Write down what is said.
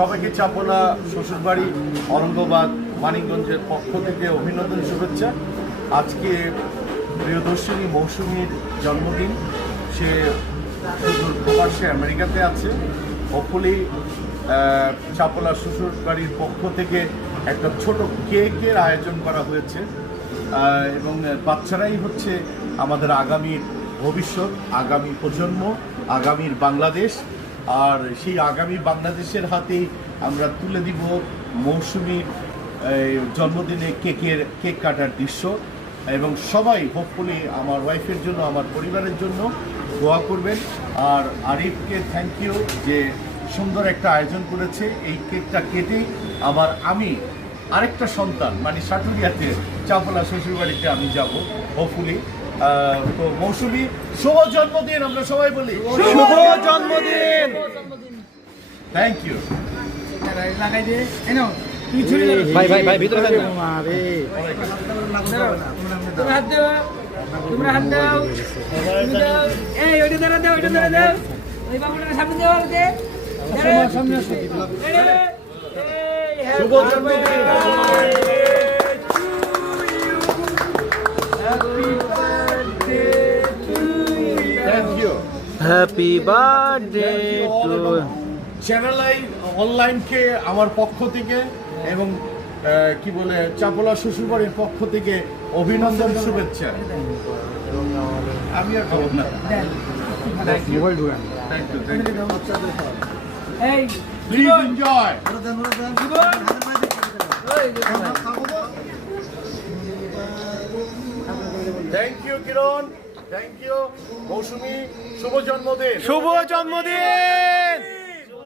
সবাইকে চাপলা শ্বশুরবাড়ি অরঙ্গাবাদ মানিকগঞ্জের পক্ষ থেকে অভিনন্দন শুভেচ্ছা। আজকে প্রিয়দর্শিনী মৌসুমীর জন্মদিন। সে প্রবাসে আমেরিকাতে আছে। হোপফুলি চাপলা শ্বশুরবাড়ির পক্ষ থেকে একটা ছোট কেকের আয়োজন করা হয়েছে এবং বাচ্চারাই হচ্ছে আমাদের আগামীর ভবিষ্যৎ, আগামী প্রজন্ম, আগামীর বাংলাদেশ। আর সেই আগামী বাংলাদেশের হাতেই আমরা তুলে দিব মৌসুমীর জন্মদিনে কেক কাটার দৃশ্য। এবং সবাই হোপফুলি আমার ওয়াইফের জন্য, আমার পরিবারের জন্য দোয়া করবেন। আর আরিফকে থ্যাংক ইউ যে সুন্দর একটা আয়োজন করেছে। এই কেকটা কেটেই আমি আরেকটা সন্তান মানে সাটুরিয়াতে চাপলা শ্বশুরবাড়িতে আমি যাব হোপফুলি। তো মৌসুমী শুভ জন্মদিন, আমরা সবাই বলি শুভ জন্মদিন। Thank you. ভাই ভাই ভাই ভিতরে থাক না। তোমরা হাত দাও, তুমি দাও। এই ওইটা দাঁড়া দাও, ওইটা দাঁড়া দাও। ওই বাবুটার সামনে দাও আর দে। সামনে আসো। শুভ জন্মদিন। Thank you. Happy birthday to channel I অনলাইনকে আমার পক্ষ থেকে এবং কি বলে চাপলা শ্বশুরবাড়ির পক্ষ থেকে অভিনন্দন শুভেচ্ছা। আমি আর খাবো না। মোবাইল ঢুকান। Thank you, thank you. এই please enjoy. Thank you Kiran, thank you Mousumi, শুভ জন্মদিন। শুভ জন্মদিন।